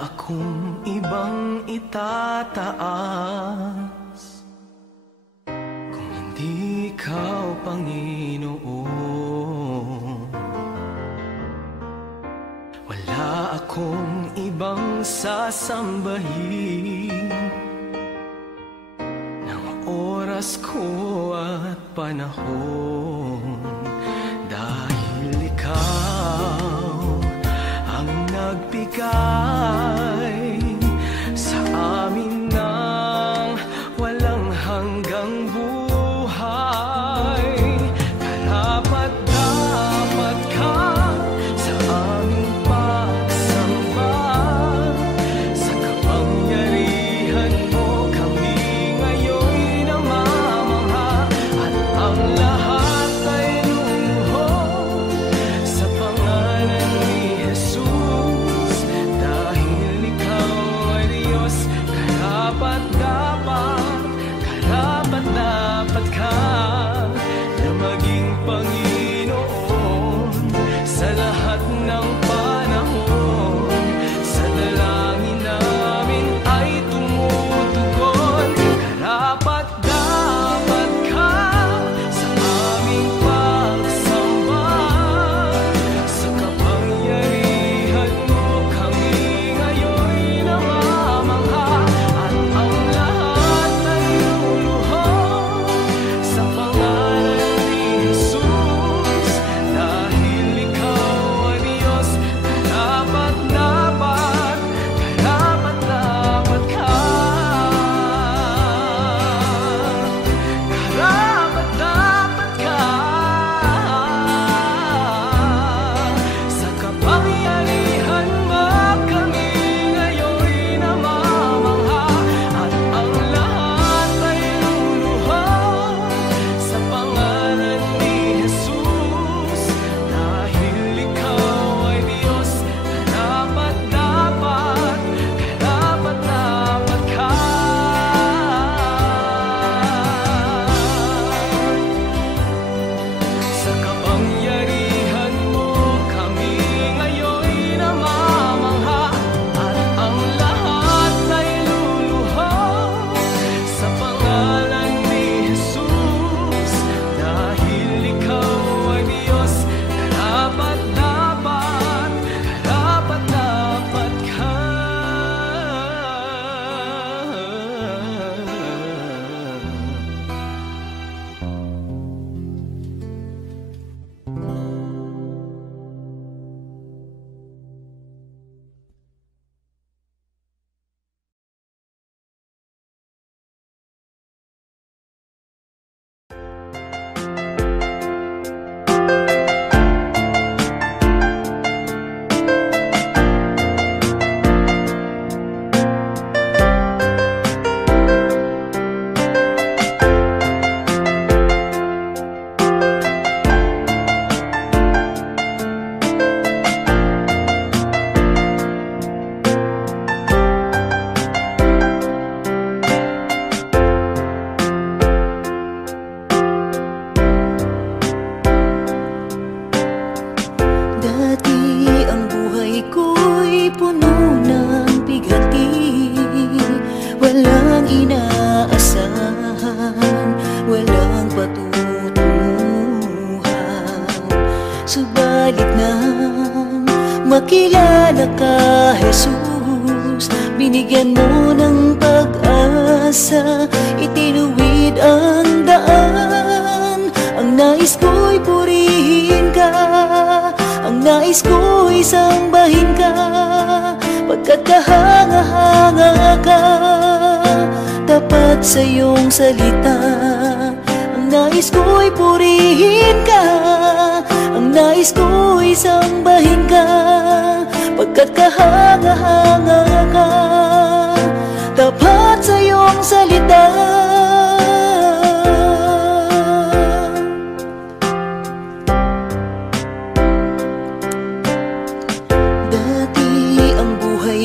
akong ibang itataas kung hindi ikaw, Panginoon. Wala akong ibang sasambahin ng oras ko at panahon, dahil ikaw ang nagbigay sa amin ng walang hanggang buhay. Karapat-dapat ka sa aming pagsamba, sa kapangyarihan mo kami ngayon namamangha, at ang lahat ay lumuhod sa pangalan ni Jesus, dahil ikaw ay Diyos. Karapat-dapat ka na maging Panginoon sa lahat ng panahon. Sa dalangin namin ay tumutugon. Karapat-dapat ka sa aming pagsamba, sa kapangyarihan mo kami ngayon namamangha, at ang lahat ay luluhod sa pangalan ni Jesus, dahil ikaw ay Diyos. Karapat-dapat ka. Karapat-dapat ka sa kapangyarihan mo kami ngayon namamangha, at ang lahat ay luluhod sa pangalan ni Jesus, dahil ikaw ay Diyos. Karapat-dapat ka. Sa kapangyarihan mo kami ngayon namamangha, at ang lahat ay luluhod sa pangalan ni Jesus, dahil ikaw ay Diyos. Karapat-dapat ka. Dati ang buhay ko'y puno ng bigati, walang inaasahan, walang patutunguhan. Subalit nang makilala ka, Jesus, binigyan mo ng pag-asa, itinuwid ang daan. Ang nais ko'y purihin ka, ang nais ko'y sambahin ka, pagkat kahanga-hanga ka, tapat sa iyong salita. Ang nais ko'y purihin ka, ang nais ko'y sambahin ka, pagkat kahanga-hanga ka, tapat sa iyong salita.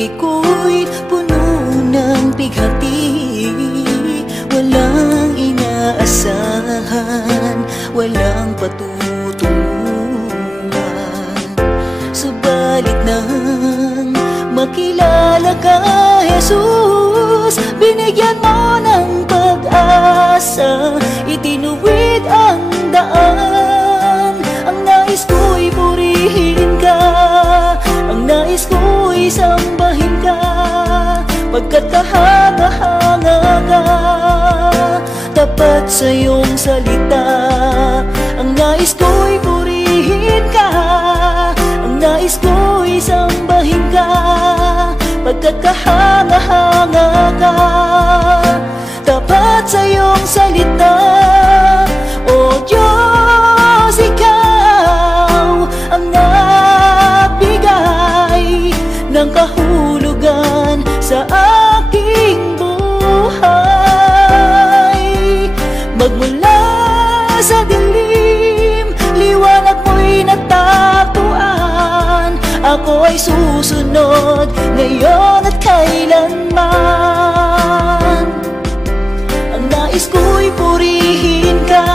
Ko'y puno ng bighati, walang inaasahan, walang patutunguhan. Subalit nang makilala ka, Jesus. Binigyan mo ng pag-asa, itinuwid ang daan. Ang nais ko'y purihin ka, ang nais ko'y sambahin ka, pagkat kahanga-hanga ka, tapat sa iyong salita. Ang nais ko'y purihin ka, ang nais ko'y sambahin ka, pagkat kahanga-hanga ka, tapat sa iyong salita. O Diyos, ikaw ang nagbigay ng kahulugan sa aking buhay. Magmula sa dilim, liwanag mo'y natatuan. Ako ay susunod ngayon at kailanman. Ang nais ko'y purihin ka,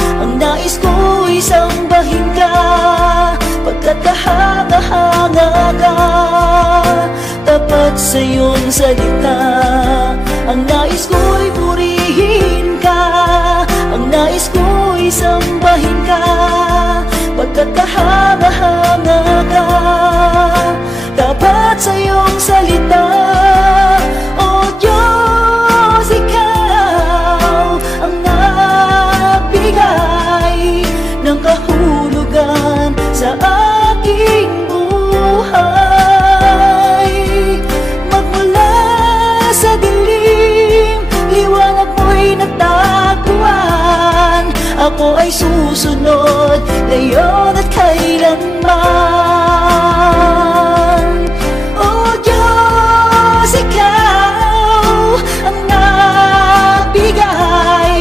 ang nais ko'y sambahin ka, pagkat kahanga-hanga ka, tapat sa iyong salita. Ang nais ko'y purihin ka, ang nais ko'y sambahin ka, pagkat kahanga-hanga ka, tapat sa iyong salita. O Diyos, ikaw ang nagbigay ng kahulugan sa aking buhay. Magmula sa dilim, liwanag mo'y natagpuan. Ako ay susunod ngayon at kailanman. O Diyos, ikaw ang nagbigay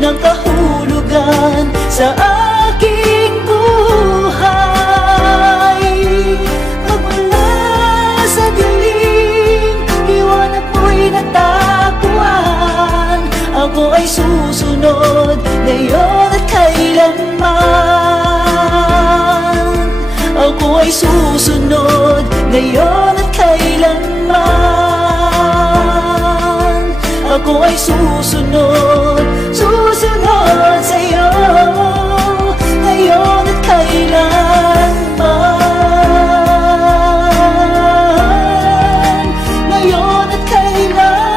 ng kahulugan sa aking buhay. Magmula sa dilim, liwanag mo'y natagpuan. Ako ay susunod ngayon at kailanman. Ako ay susunod ngayon at kailanman. Ako ay susunod, susunod sa iyo ngayon at kailanman. Ngayon at kailanman.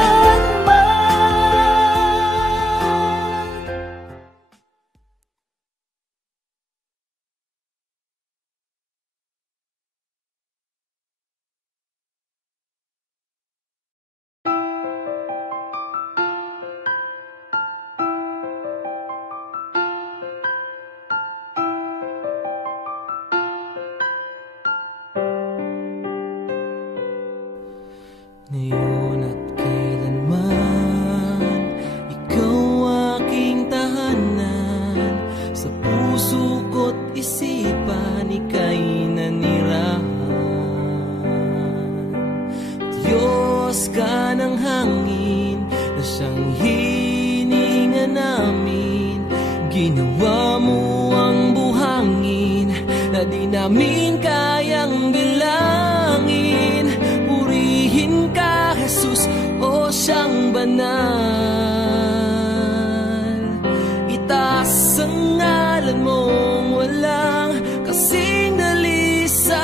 Ngayon at kailanman, ikaw aking tahanan. Sa puso ko't isipan, ika'y nanirahan. Diyos ka ng hangin, na siyang hininga namin. Ginawa mo ang buhangin, na di namin kayang bilangin. Purihin ka, Jesus, o siyang banal. Itaas ang ngalan mong walang kasing dalisay.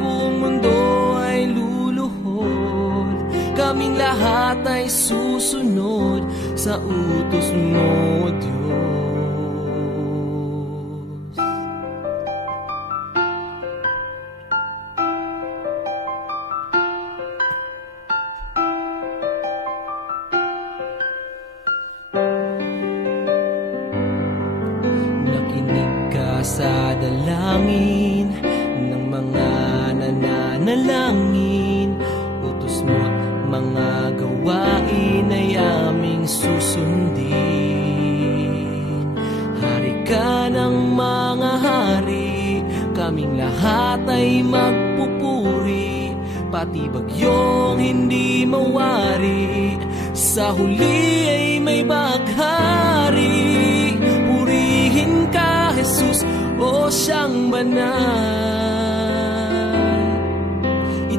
Buong mundo ay luluhod, kaming lahat ay susunod sa utos mo, Diyos. Sa dalangin ng mga nananalangin, utos mo mga gawain ay aming susundin. Hari ka ng mga hari, kaming lahat ay magpupuri. Pati bagyong hindi mawari, sa huli ay may baghari. Purihin ka, Jesus, o siyang banal.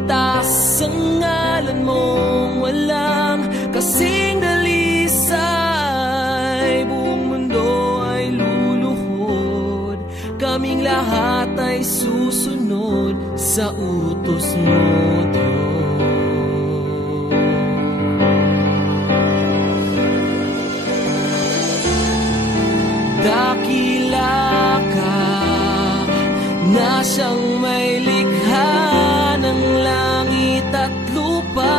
Itaas ang ngalan mong walang kasing dalisay. Buong mundo ay luluhod, kaming lahat ay susunod sa utos mo, Diyos. Dakila ka na siyang may likha ng langit at lupa.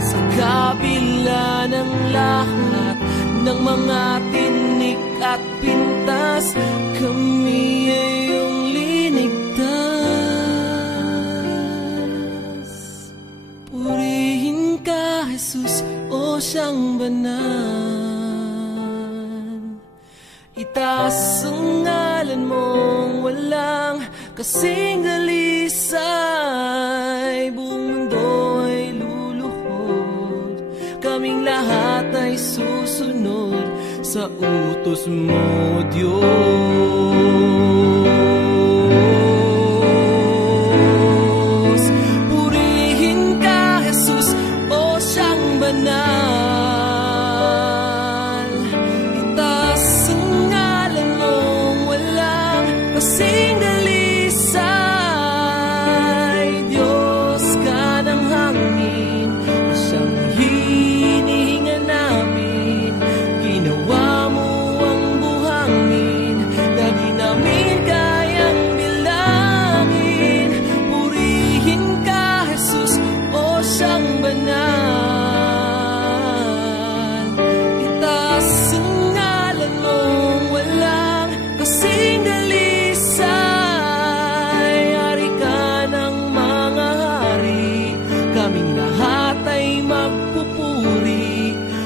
Sa kabila ng lahat ng mga tinik at pintas, kami ay iyong linigtas. Purihin ka, Jesus, o siyang banal. Itaas ang ngalan mong walang kasing dalisay. Buong mundo ay luluhod, kaming lahat ay susunod sa utos mo, Diyos. Purihin ka, Jesus, o siyang banal. Kasing dalisay, Diyos ka ng hangin, na siyang hinihinga namin. Ginawa mo ang buhangin na di namin kayang bilangin. Purihin ka, Jesus, o siyang banal. Itaas ang ngalan mong walang kasing dalisay.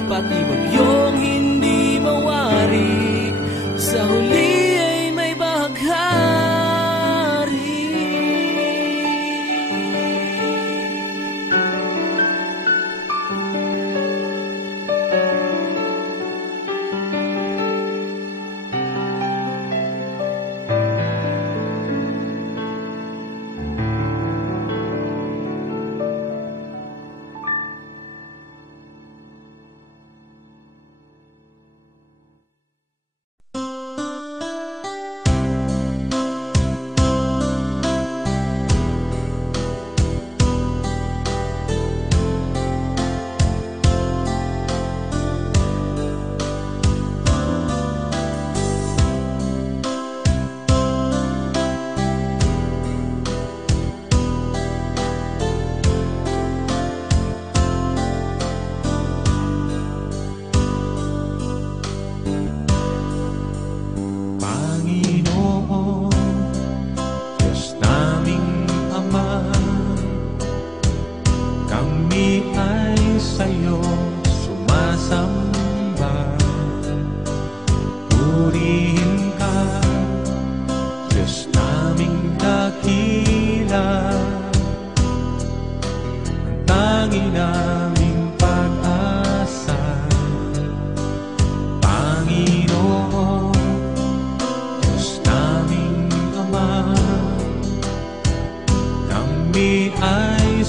Pati bagyong hindi mawari, sa huli ay may bahaghari.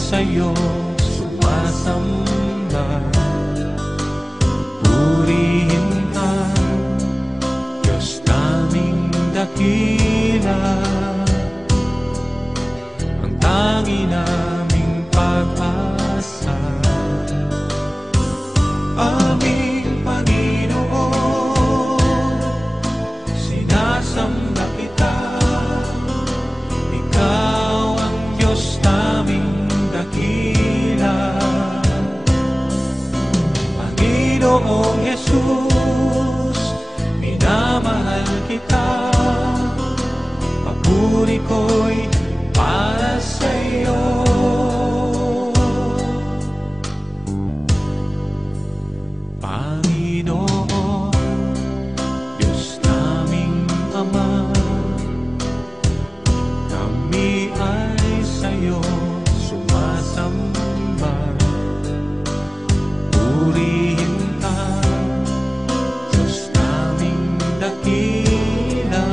sa'yo sumasamba. Purihin ka, Diyos naming dakila, ang tangi naming pag-asa. Aming Panginoon, sinasamba kita, ikaw ang Diyos naming dakila. Panginoong Jesus, minamahal kita, papuri ko'y para sa'yo. Panginoon, Diyos naming Ama, kami ay sa'yo sumasamba. Purihin ka, Diyos naming dakila,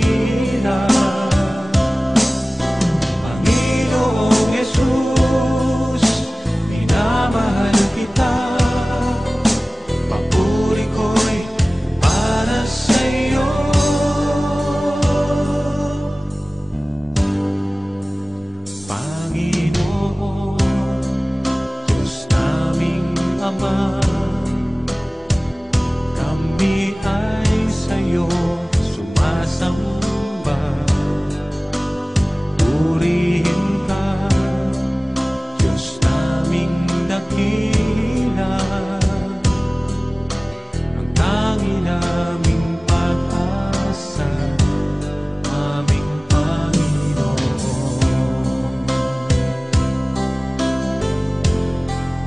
dakila. Panginoong Jesus, minamahal kita. Papuri ko'y para sa'yo. Panginoon, Diyos naming Ama, kami ay sa'yo sumasamba. Purihin ka, Diyos naming dakila, ang tanging naming pag-asa, aming Panginoon.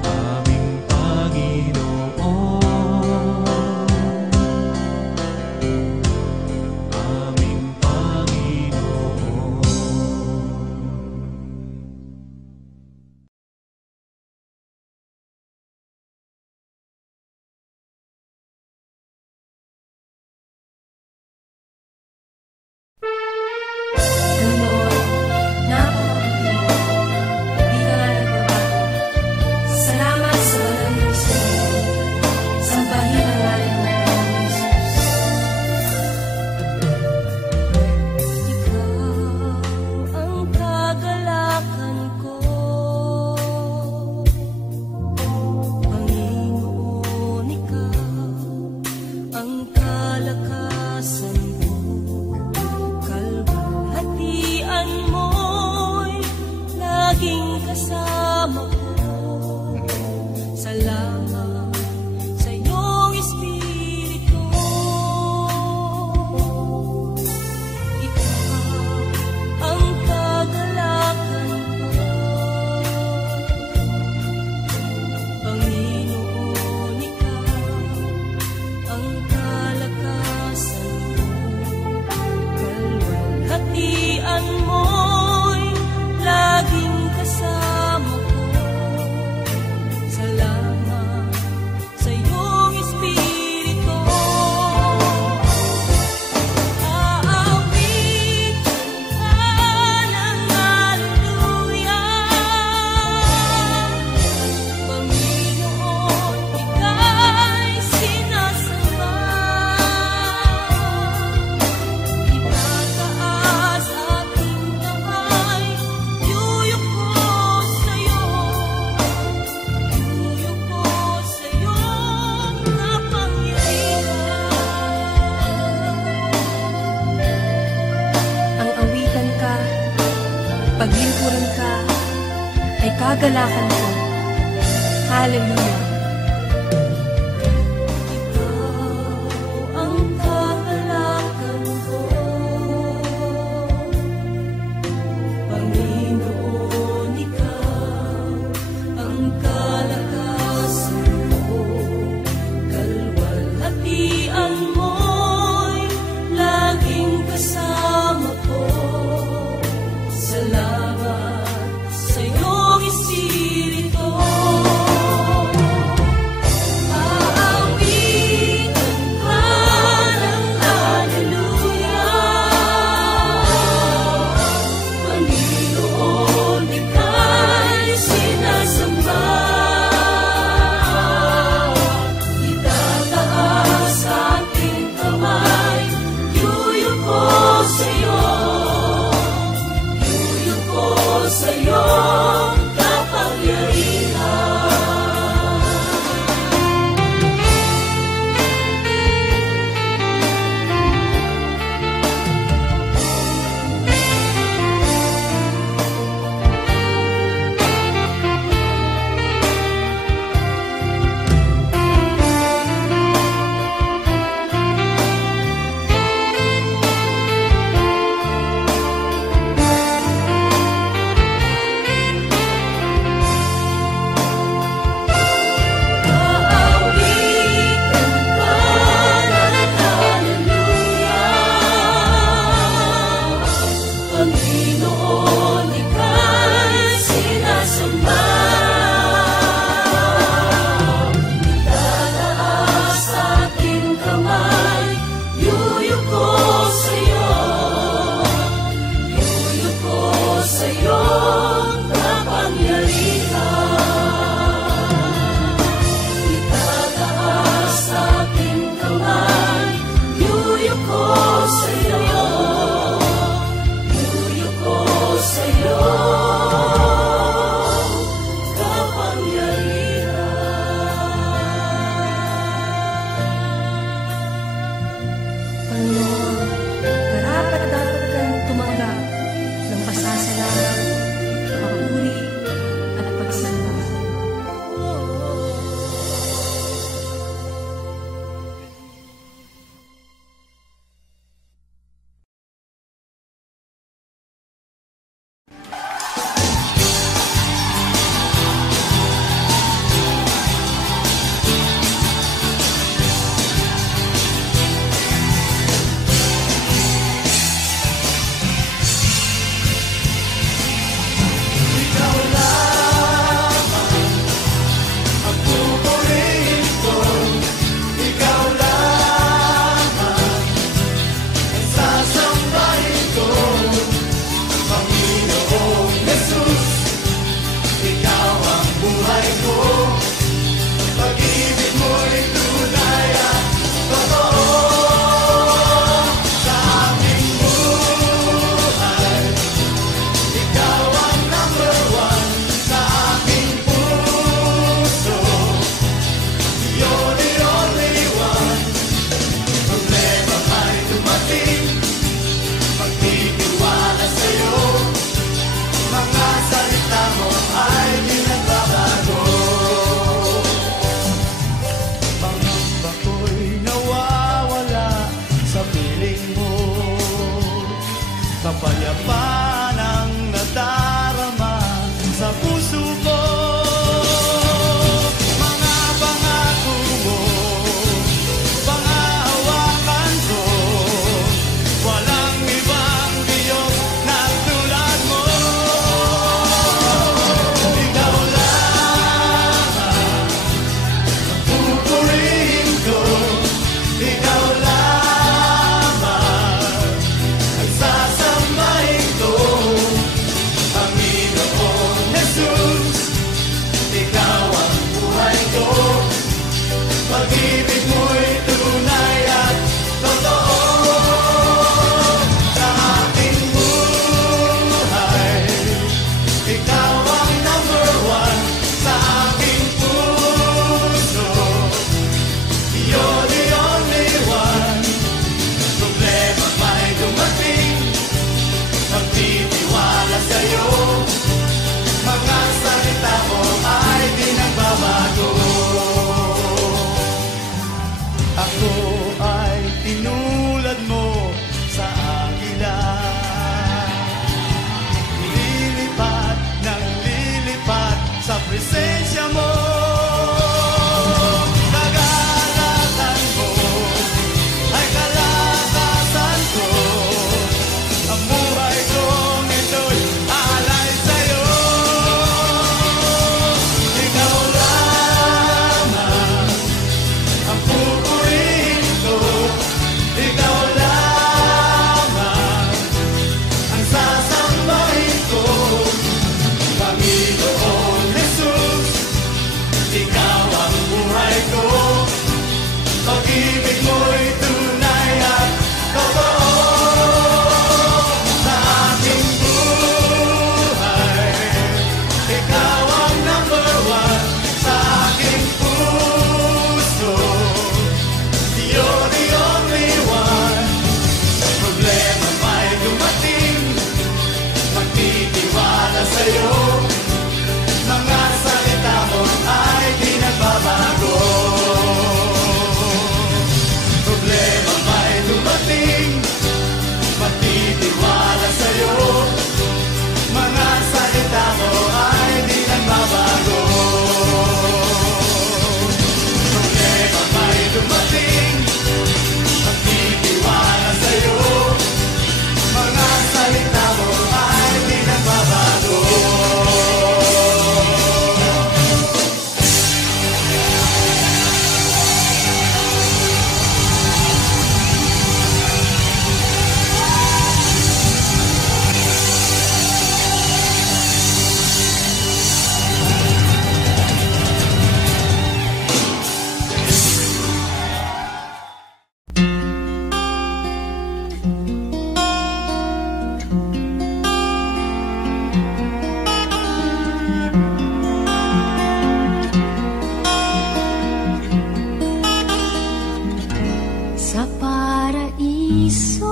Aming Panginoon, aming Panginoon. Panginoon, napakabutihan mo. Di ka nga nagbabago. Salamat sa banal na Espiritu. Sambahin ang ngalan mo, Panginoong Jesus. Ikaw ang kagalakan ko, Panginoon, ikaw ang kalakasan ko. Kalwalhatian mo'y laging kasama ko. Salamat sa iyong Espiritu. Ikaw ang kagalakan ko, Panginoon, ikaw ang kalakasan ko. Kalwalhatian mo'y laging kasama ko. Salamat sa iyong Espiritu. Aawitin ka ng haleluya. Panginoon, ika'y sinasamba. Itataas aking kamay, yuyuko sa'yo, yuyuko sa iyong kapangyarihan. Ang awitan ka, paglingkuran ka, ay kagalakan ko. Hallelujah. Ikaw ang kagalakan ko, Panginoon, ikaw ang kalakasan ko. Kalwalhatian mo'y laging kasama ko. Salamat sa iyong Espiritu. kapayapaan ang nadarama sa puso ko. Mga pangako mo, pangahawakan ko, walang ibang Diyos na tulad mo. Ikaw lang ang pupurihin ko, ikaw lamang ang sasambahin ko. Panginoon Jesus, ikaw ang buhay ko. Pag-ibig mo'y tunay at totoo sa aking buhay. Ikaw ang number one sa aking puso. You're the only one. Problema may dumating, magtitiwala sa'yo. Mga salita mo ay di nagbabago. Ako ay tinulad mo sa agila, lilipat ng lilipat sa presensya mo. Kagalatan mo ay kalakasan ko. Ang buhay kong ito'y alay sa'yo. Ikaw lamang ang pupurihin ko. Ikaw lamang ang sasambahin ko. Panginoon Jesus, ikaw ang buhay ko. Pag-ibig mo'y tunay at totoo sa aking buhay. Ikaw ang number one sa aking puso. You're the only one. Problema may dumating, magtitiwala sa'yo. Mga salita mo ay di nagbabago. Problema may dumating, magtitiwala sa'yo. Mga salita mo ay di nagbabago. Problema may dumating, magtitiwala sa'yo. Mga salita mo ay di nagbabago. Sa paraiso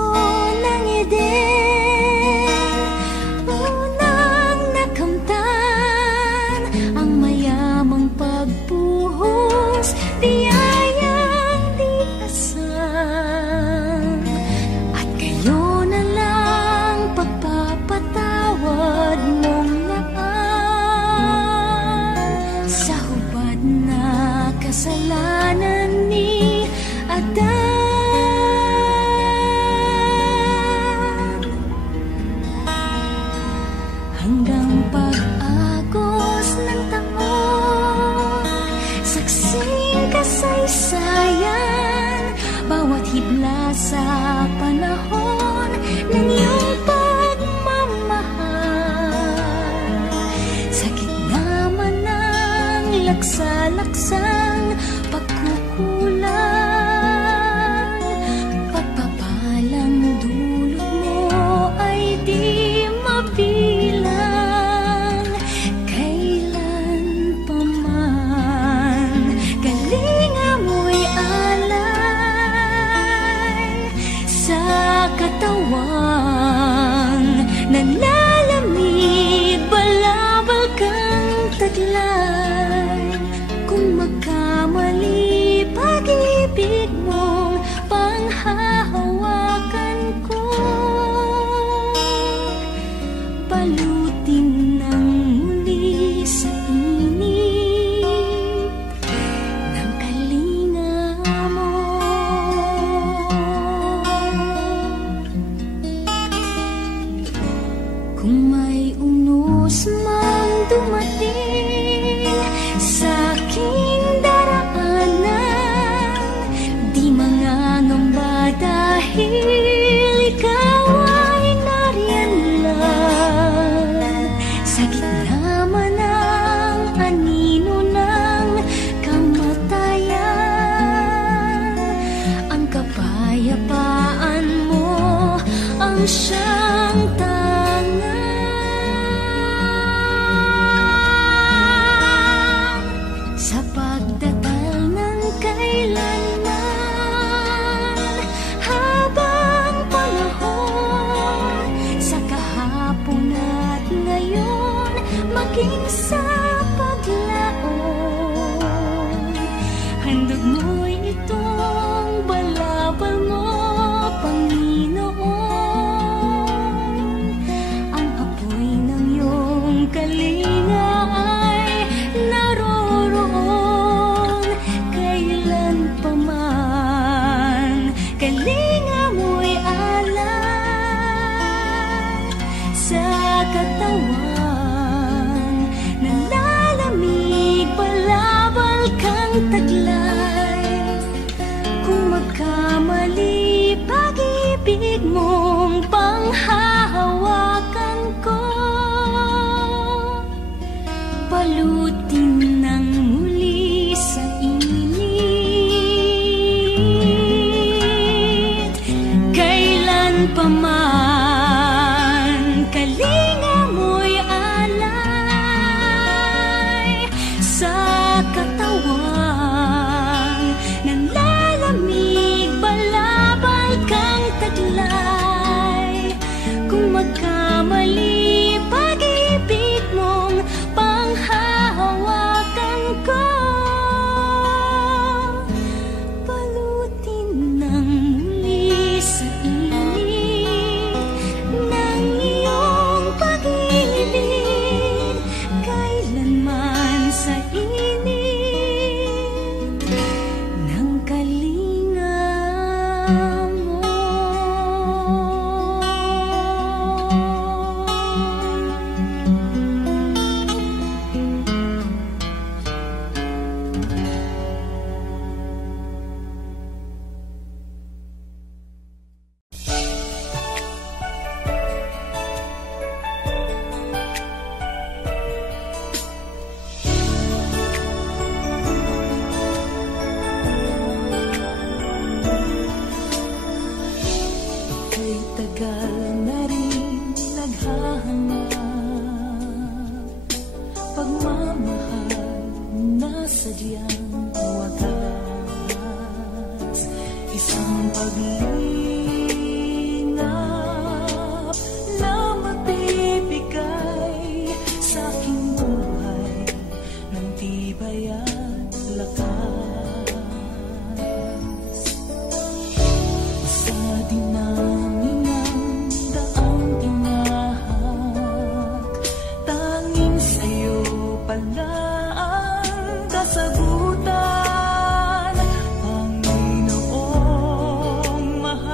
ng Eden, unang nakamtan ang mayamang pagbuhos, biyayang di asang. At kayo na lang pagpapatawad mong naan sa hubad na kasalanan ni Adan. Hanggang pag-agos ng taon, saksing kasaysayan, bawat hibla sa panahon ng iyong pagmamahal. Sa gitna man ng laksa-laksang pagkukulang, pagpapalang dulot mo ay di mabilang. Kailan pa man kalinga mo'y alay sa katawang nanlalamig, balabal kang taglay. Kung magkamali pag-ibig mong panghahawakan ko, siyang tangan sa pagdatal ng kailanman. Habang panahon sa kahapon at ngayon, maging sa paglaon, handog mo'y itong balabal mo, Panginoon. Ang apoy ng iyong kalinga ay naroroon kailan pa man. Kalinga mo'y alay sa katawan, nalalamig, balabal kang taglay. Kung magkamali, pag-ibig mong panghahawakan ko, palutin ng muli sa init. Kailan pa man, kalinga mo'y alay sa katawan, nanlalamig, balabal kang taglay. Kung magkamali, pag-ibig mong panghahawakan ko, palutin ng muli sa init ng iyong pag-ibig. Kailanman sa init ng kalinga mo. Kay tagal na rin naghahanap, pagmamahal na sadyang wagas, isang paglingap na magbibigay sa aking buhay ng tibay at lakas. Sa dinaming ng daang tinahak, tanging sa'yo pala ang kasagutan. Panginoong mahal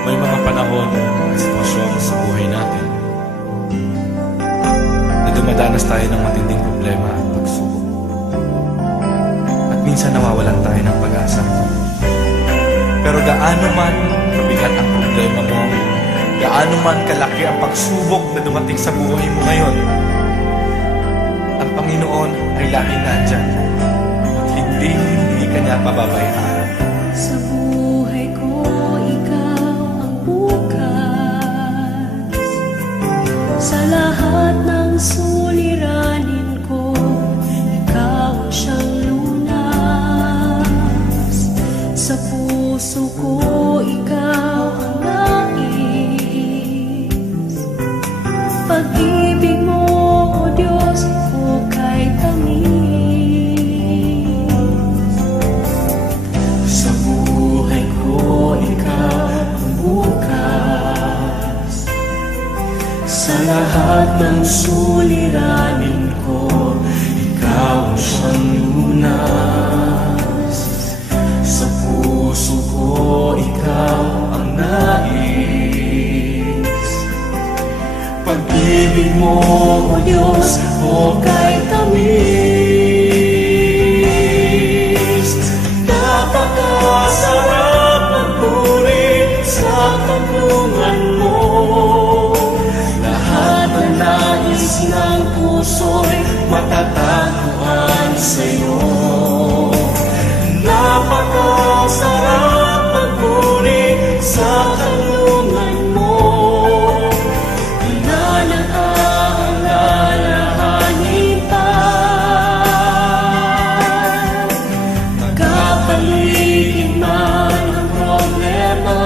May mga panahon at sitwasyon sa buhay natin na dumadanas tayo ng matinding problema at pagsubok. At minsan nawawalan tayo ng pag-asa. Pero gaano man kabigat ang problema mo, gaano man kalaki ang pagsubok na dumating sa buhay mo ngayon, ang Panginoon ay laging nandyan at hindi ka niya pababayaan. Sa buhay ko, ikaw ang bukas. Sa lahat ng suliranin ko, ikaw ang siyang lunas. Sa puso ko, ikaw ang nais. Pag-ibig mo, O Diyos, hukay tamis. Sa buhay ko, ikaw ang bukas. Sa lahat ng suliranin ko, ikaw ang siyang lunas. Sa puso ko, ikaw ang nais. Pag-ibig mo, O Diyos, hukay tamis. Napakasarap magpuri sa tulungan mo. Lahat ng nais ng puso'y matatagpuan sa'yo. Napakasarap magpuri sa tulungan mo. Nananaalalahanin pa. Magkapaligid man ang problema.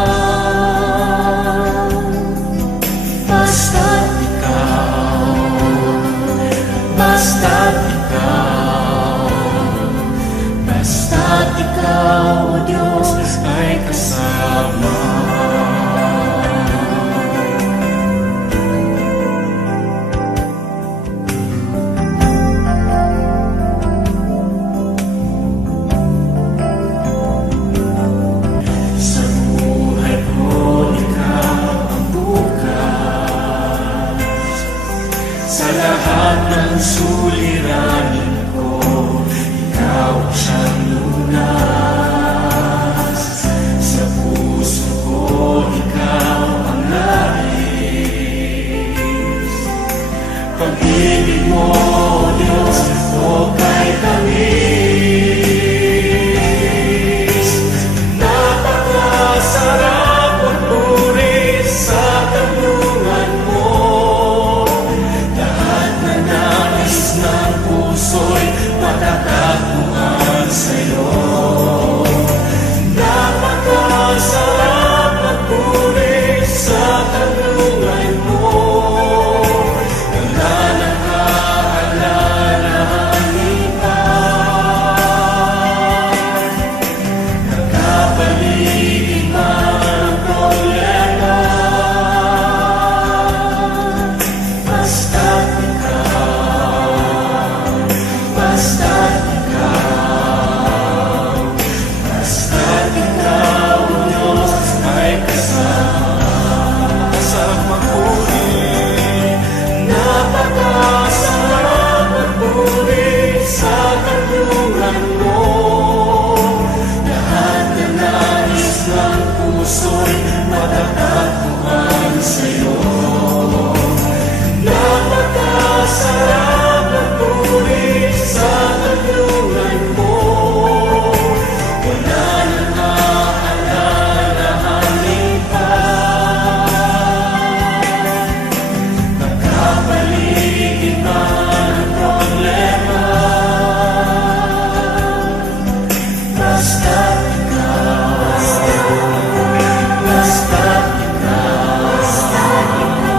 puso'y matatagpuan sa'yo. Napakasarap ang tuwid sa kanlungan mo. Wala nang aalalahanin pa. Nakapaligid man ang problema, basta't ikaw, basta't ikaw, basta't ikaw.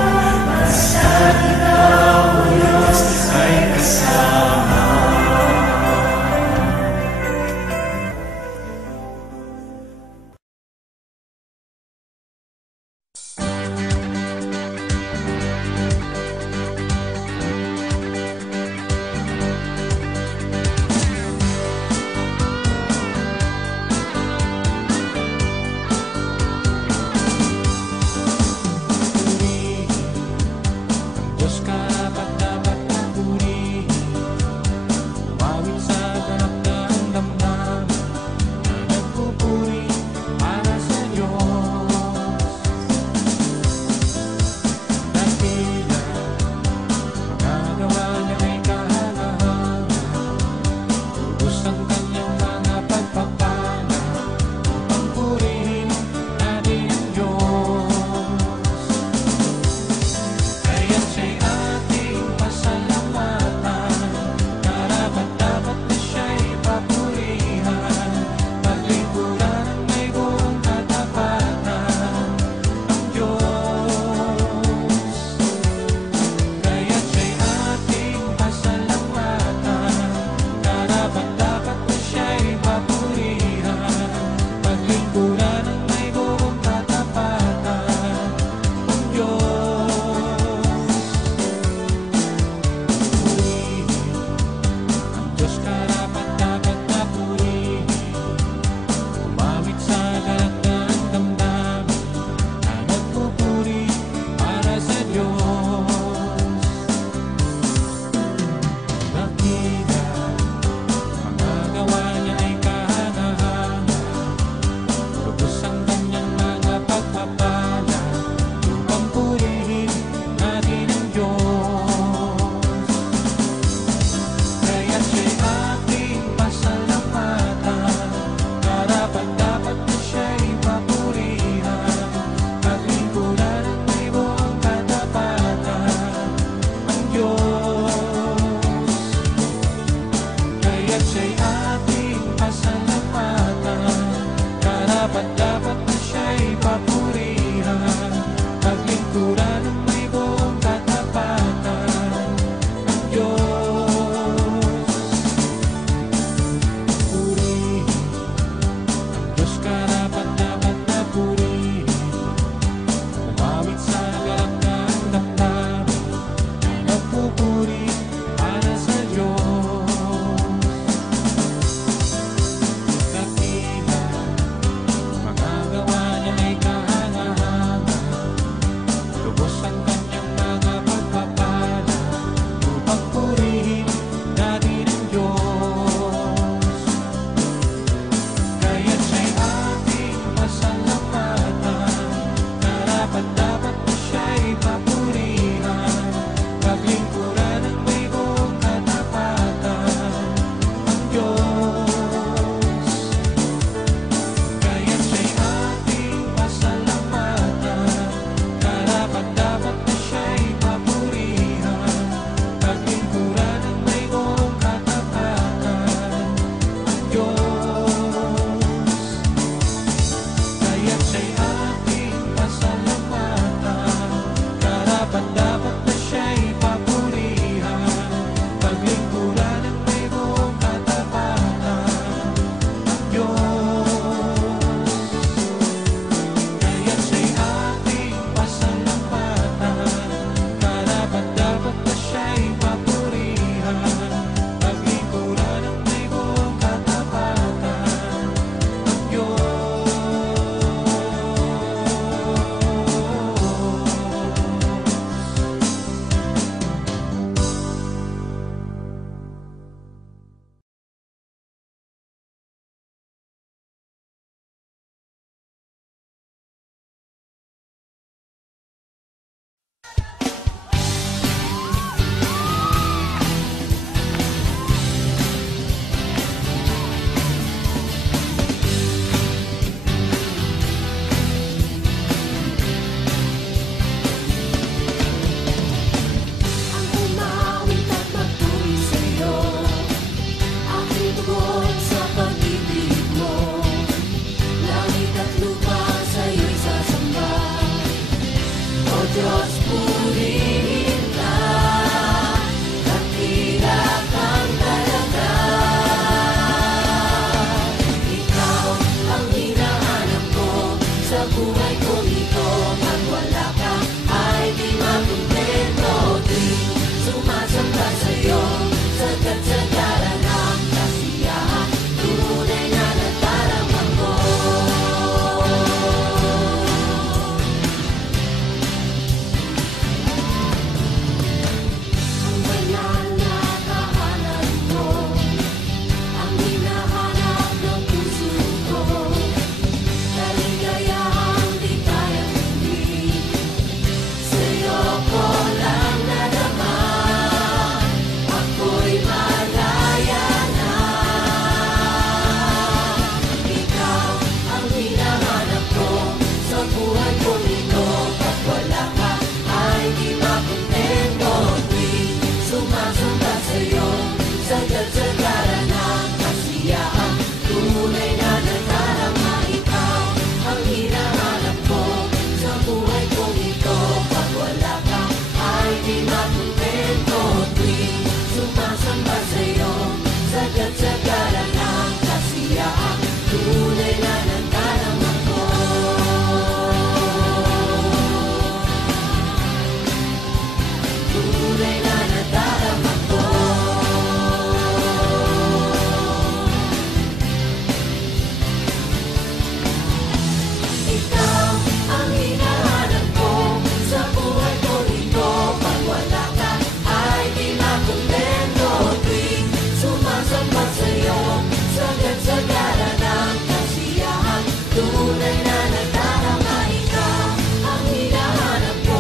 tunay na nadarama ikaw ang hinahanap ko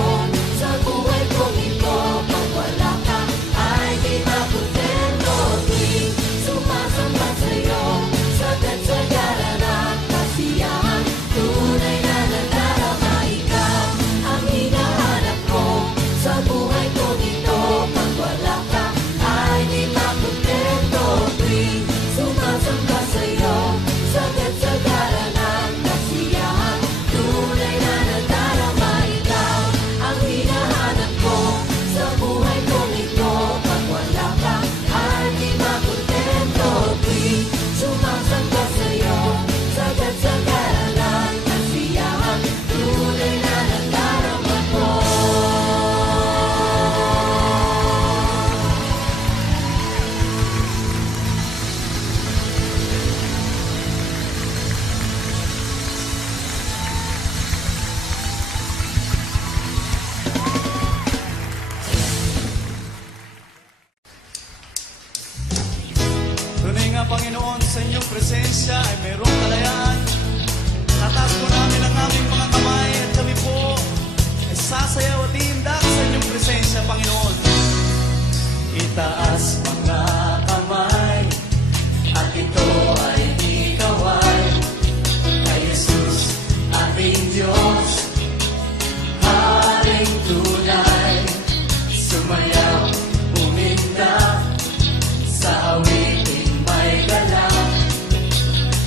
sa buhay kong ito. Pag wala ka ay di makontento, tuwing sumasamba sa'yo sagad sagara ng kasiyahan. Tunay na nadarama ikaw ang hinahanap ko sa buhay kong ito. Pag wala ka ay di makontento, tuwing sumasamba sa'yo sagad sagara ng kasiyahan. Tunay na nadarama ikaw ang hinahanap ko sa buhay kong ito. Pag wala ka ay di makontento, tuwing sumasamba sa'yo sagad sagara ng kasiyahan. Tunay na nadarama ko. Tunay nga, Panginoon, sa inyong presensya ay mayroong kalayaan. Tataas po namin ang aming mga kamay at kami po ay sasayaw at iindak sa inyong presensya, Panginoon. Itaas mga kamay at ito ay ikaway kay Jesus, ating Diyos, Haring tunay. Sumayaw, umindak sa awiting may galak.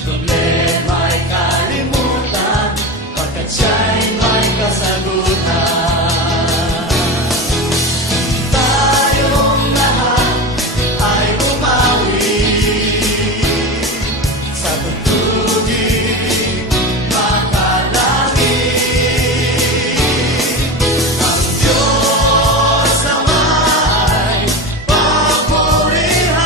Problema ay kalimutan pagkat siya'y may kasagutan. Tayong lahat ay umawi sa tugtugin makalangit. Ang Diyos naman papurihan,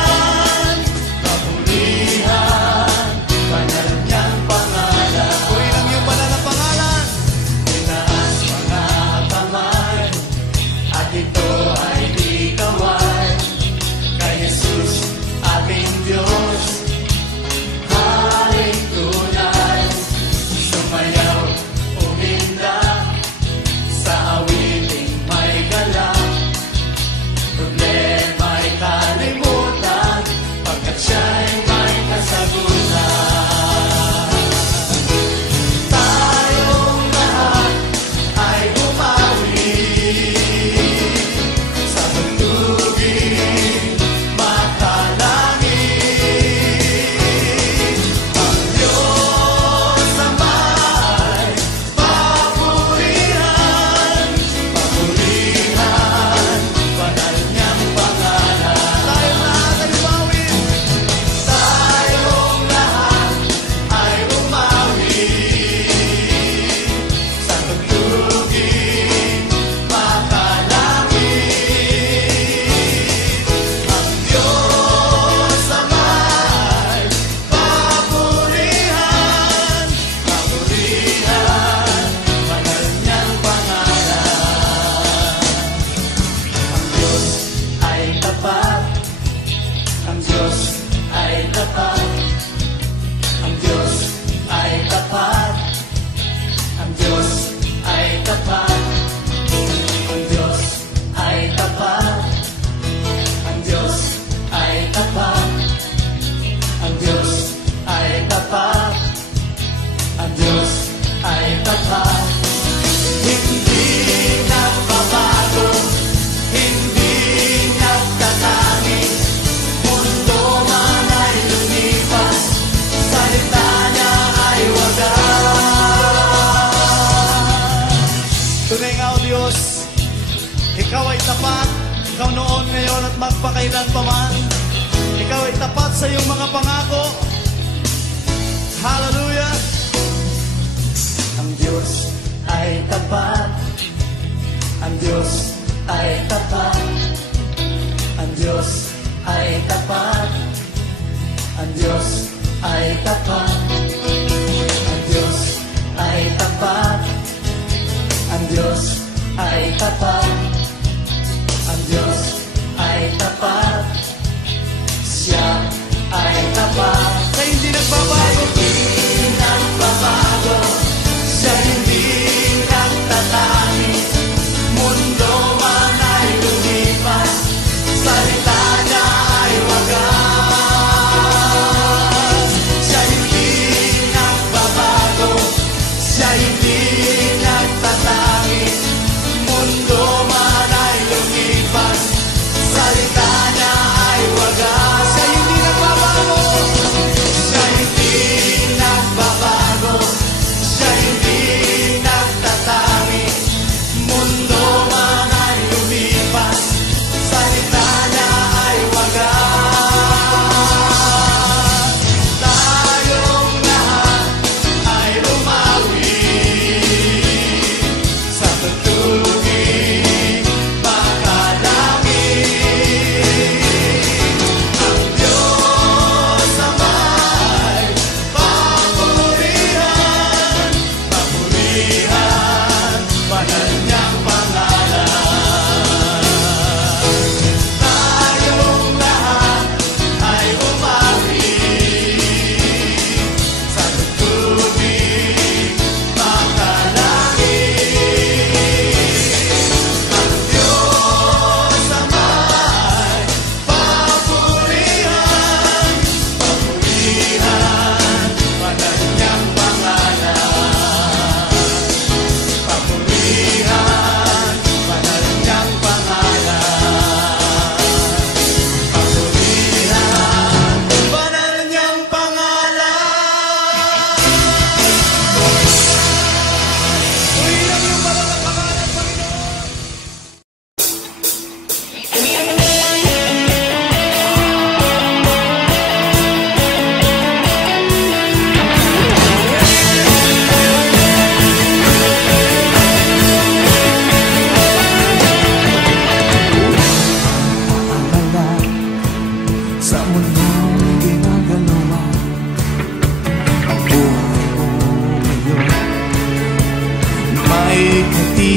papurihan, banal niyang pangalan. Purihan yung banal na pangalan. Tinaas mga kamay at ito ay ikaway kay Jesus, ating Diyos, Haring tunay. Sumayaw, umindak sa awiting may galak. Problema ay kalimutan pagkat siya'y may kasagutan. Tayong lahat ay umawi sa tugtugin makalangit. Ang Diyos naman papurihan, papurihan, banal niyang pangalan. Tayong lahat ay umawi. Tayong lahat ay umawi sa tugtugin makalangit. Ang Diyos naman papurihan, papurihan, banal niyang pangalan. Ang Diyos ay tapat, ang Diyos ay tapat, ang Diyos ay tapat, ang Diyos ay tapat, ang Diyos ay tapat, ang Diyos ay tapat, ang Diyos ay tapat, ang Diyos ay tapat. Hindi nagbabago, hindi nagtatanim. Mundo man ay lumipas, salita niya ay wagas. Tunay nga, O Diyos, Ikaw ay tapat. Ikaw noon, ngayon at magpakailan pa man. Ikaw ay tapat sa iyong mga pangako. Hallelujah! Ang Diyos ay tapat, ang Diyos ay tapat, ang Diyos ay tapat, ang Diyos ay tapat, ang Diyos ay tapat, ang Diyos ay tapat, ang Diyos ay tapat, siya ay tapat. Sa hindi nagbabago, hindi nagbabago.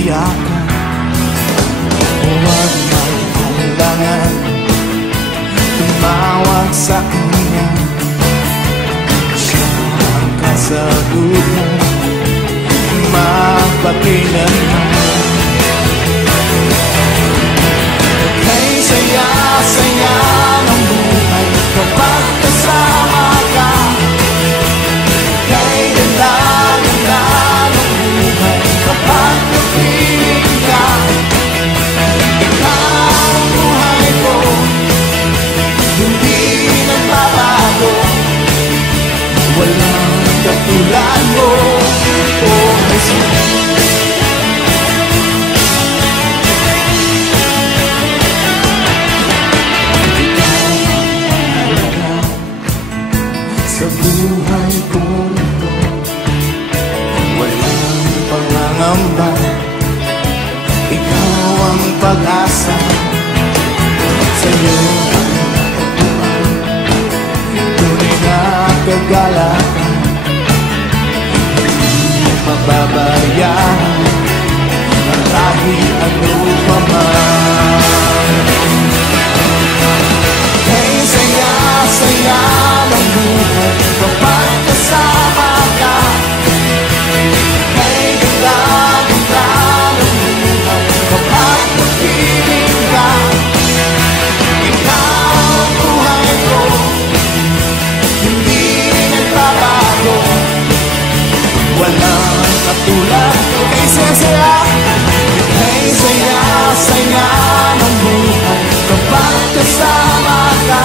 iyakan. Huwag mag-alangan, tumawag sa kanya. Siya ang kasagutan, magpakailanman. Kay saya-saya ng buhay kapag kasama ka. Kay ganda-ganda ng buhay kapag napiling ka. Ikaw ang buhay ko, hindi nagbabago. Walang katulad mo, oh Jesus. Sa buhay kong ito, walang pangangamba. Ikaw ang pag-asa, sa'yo ang pagpuan. Tunay na kagalakan, hindi mababayaran ang kahit ano pa man. Kay saya-saya ng buhay kapag kasama ka. Kay ganda-ganda ng buhay kapag napiling ka. Ikaw ang buhay ko, hindi nagbabago. Walang katulad ko. Kay saya-saya, kay saya-saya ng buhay kapag kasama ka.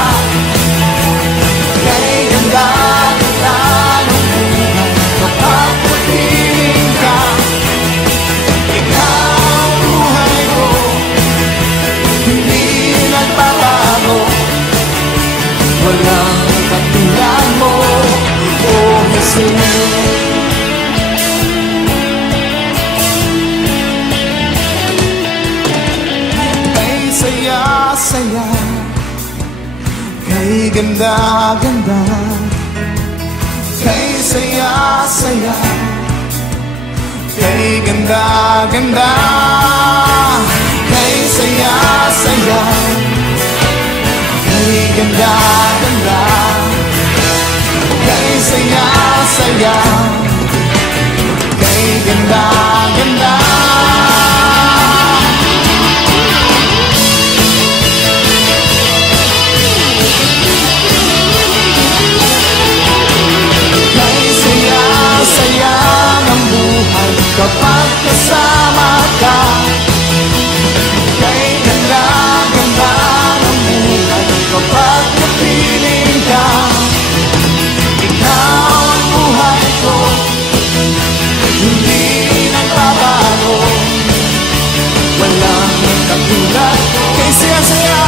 Kay ganda-ganda ng buhay kapag napiling ka. Ikaw ang buhay ko, hindi nagbabago. Walang katulad mo, oh Jesus. Kay saya-saya, kay ganda-ganda, kay saya-saya, kay ganda-ganda, kay saya-saya, kay ganda-ganda, kay saya-saya, kay ganda-ganda. Saya ng buhay kapag kasama ka. Kay ganda-ganda ng buhay kapag napiling ka. Ikaw ang buhay ko, hindi nagbabago. Walang katulad ko. Kay saya-saya,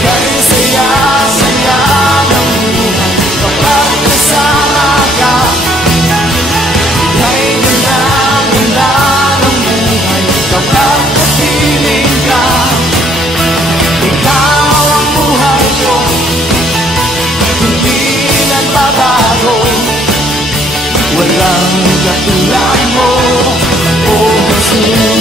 kay saya-saya ng buhay kapag kasama ka. Kay ganda-ganda ng buhay kapag napiling ka. Ikaw ang buhay ko, hindi nagbabago. Walang katulad mo, oh Jesus.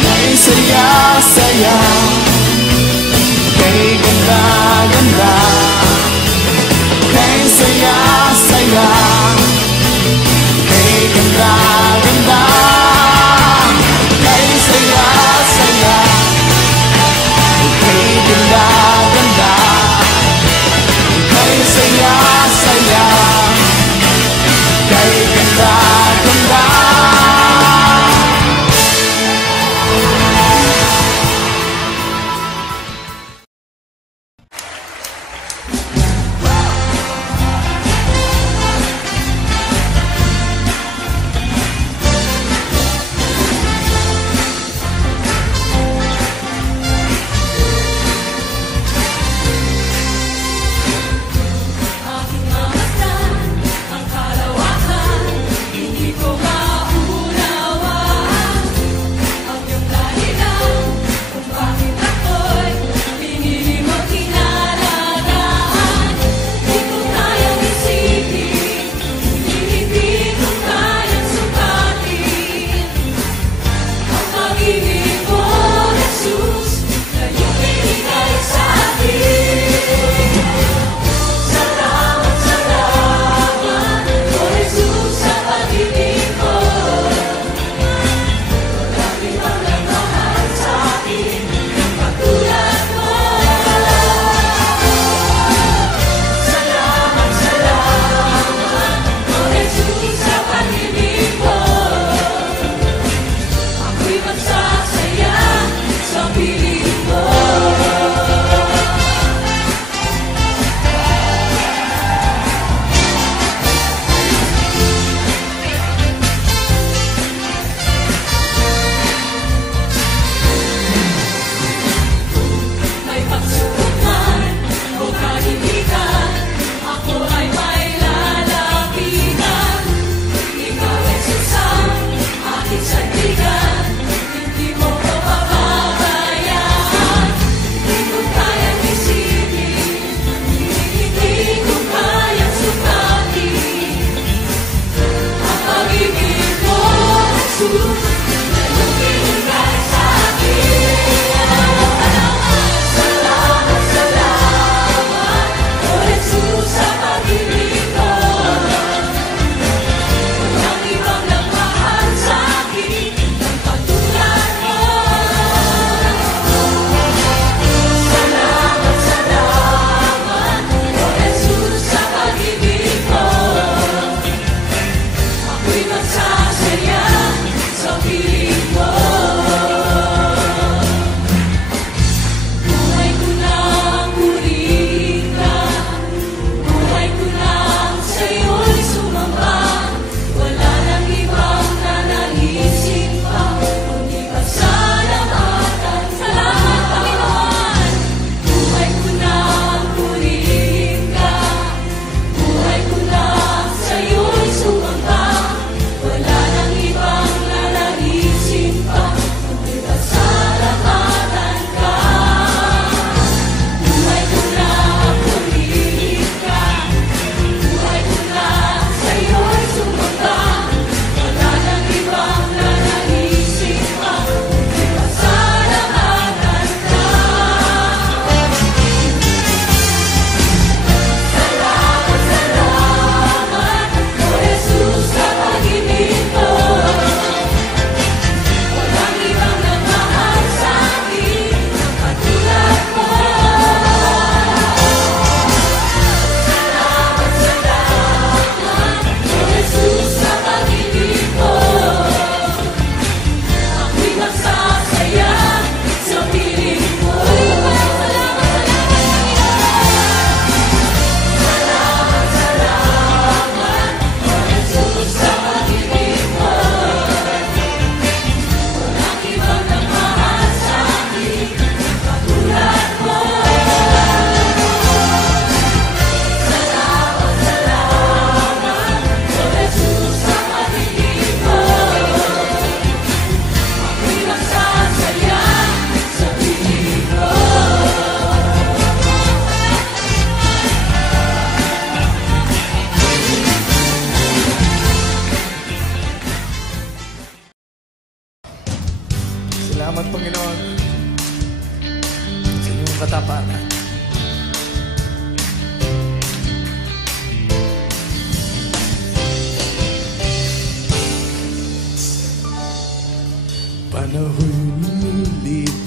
Kay saya-saya, kay ganda-ganda, kay saya-saya, kay ganda-ganda, kay saya-saya, kay ganda-ganda, kay saya-saya, kay ganda-ganda.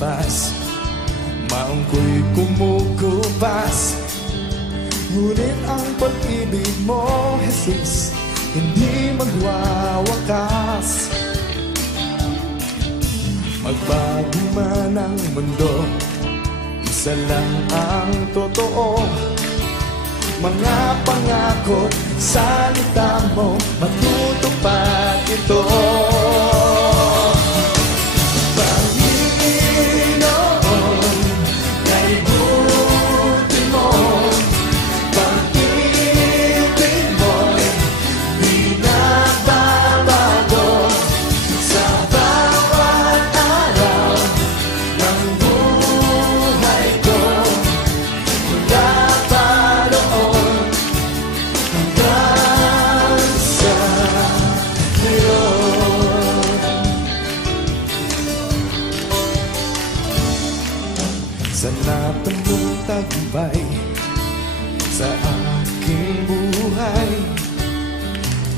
lumilipas, maungko'y kumukupas. Ngunit ang pag-ibig mo, Jesus, hindi magwawakas. Magbago man ang mundo, isa lang ang totoo. Mga pangako, salita mo, matutupad ito. Panginoon, kay buti mo, pag-ibig mo'y di nagbabago sa bawat araw ng buhay ko. Mula pa noon hanggang sa ngayon. Sa natanong tagumpay sa aking buhay,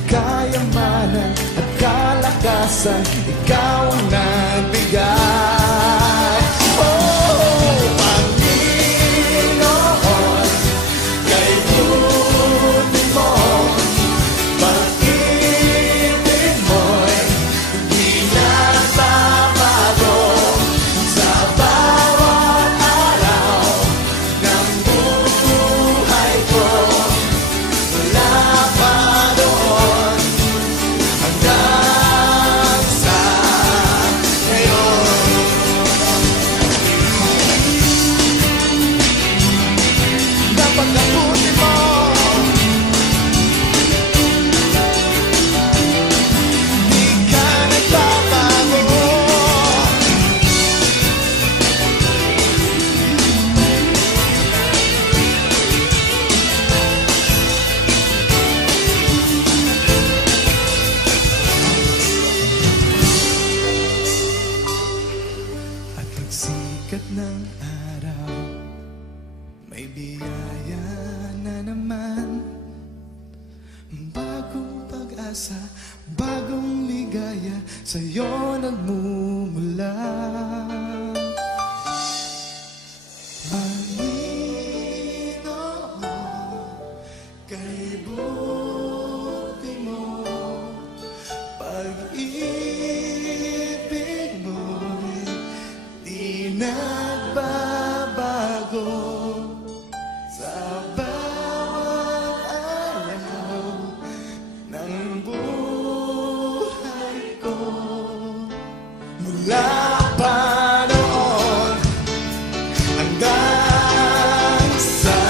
kayamanan at kalakasan, ikaw ang nagbigay. Oh, Panginoon, kay buti mo, pag-ibig mo'y di nagbabago sa bawat araw ng buhay ko. Mula pa doon hanggang sa ngayon. Napakabuti mo, di ka nagbabago. At pagsikat ng araw, may biyaya na naman. Bagong pag-asa, bagong ligaya, sa'yo nagmumula. Panginoon, kay buti mo, pag-ibig mo'y di nagbabago sa bawat araw ng buhay ko. Mula pa noon hanggang sa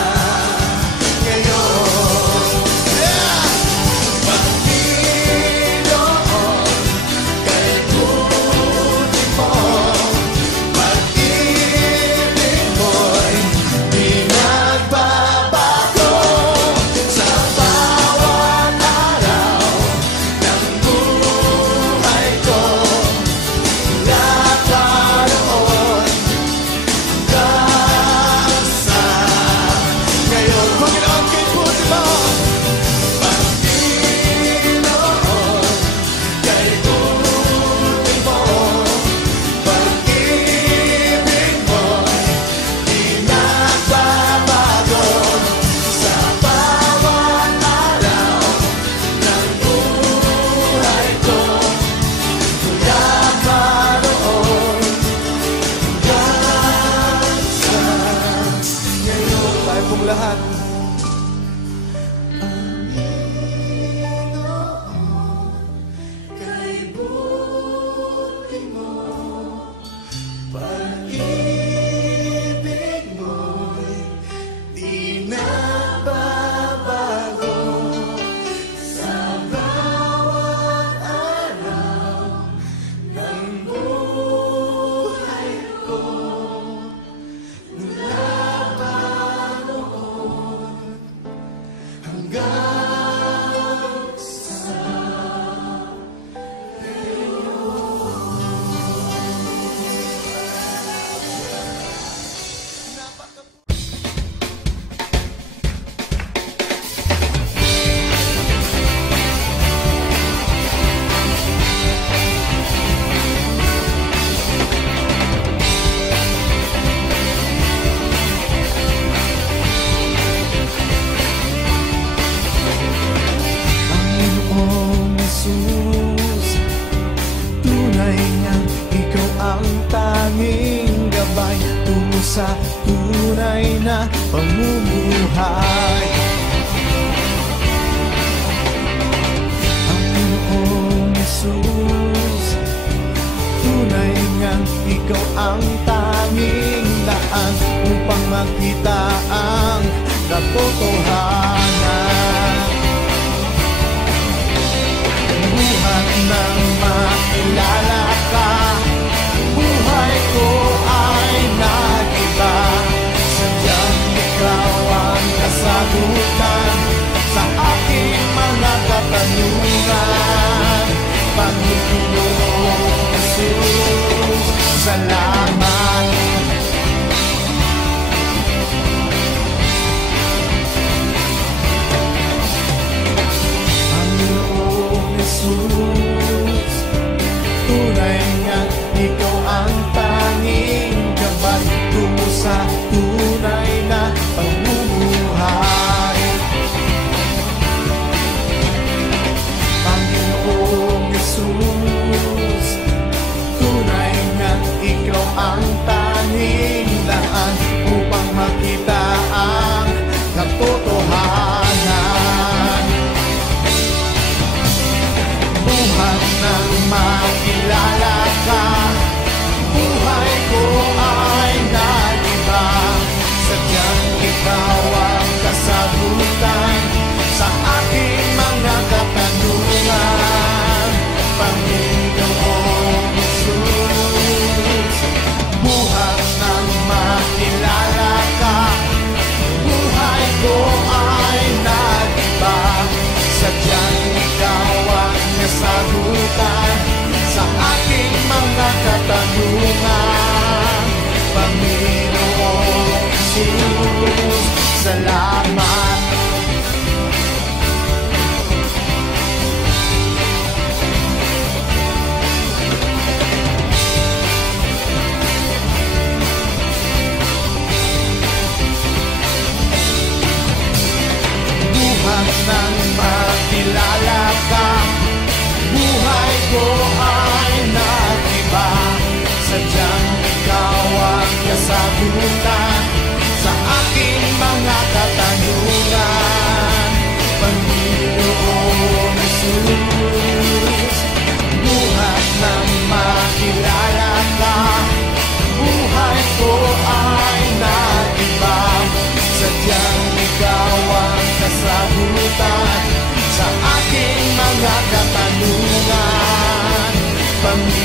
ngayon. Yeah! Panginoon, kay buti mo, pag-ibig mo'y di nagbabago sa bawat araw ng buhay ko. Mula pa noon hanggang sa ngayon. Panginoon, kay buti mo, Panginoon, kay buti mo, pag-ibig mo'y di nagbabago sa bawat araw ng buhay ko. Mula pa noon hanggang sa ngayon. Tayo pong lahat, katotohanan. Buhat nang makilala ka, buhay ko ay nag-iba. Sadyang ikaw ang kasagutan sa aking mga katanungan. Panginoong Jesus, salamat. Panginoong Jesus, tunay nga ikaw ang tanging gabay tungo sa tunay na pamumuhay. Panginoong Jesus, tunay nga ikaw ang tanging daan upang makita ang katotohanan. Buhat nang makilala ka, buhay ko ay nag-iba. Sadyang ikaw ang kasagutan sa aking mga katanungan. Panginoong Jesus, buhat nang makilala ka, buhay ko ay nag-iba. Sadyang ikaw ang kasagutan sa aking mga katanungan. Panginoong Jesus, salamat. Buhat nang makilala ka, buhay ko ay nag-iba. Sadyang ikaw ang kasagutan sa aking mga katanungan. Panginoong Jesus, buhat nang makilala ka, buhay ko ay nag-iba. Sadyang ikaw ang kasagutan sa aking mga katanungan. Panginoong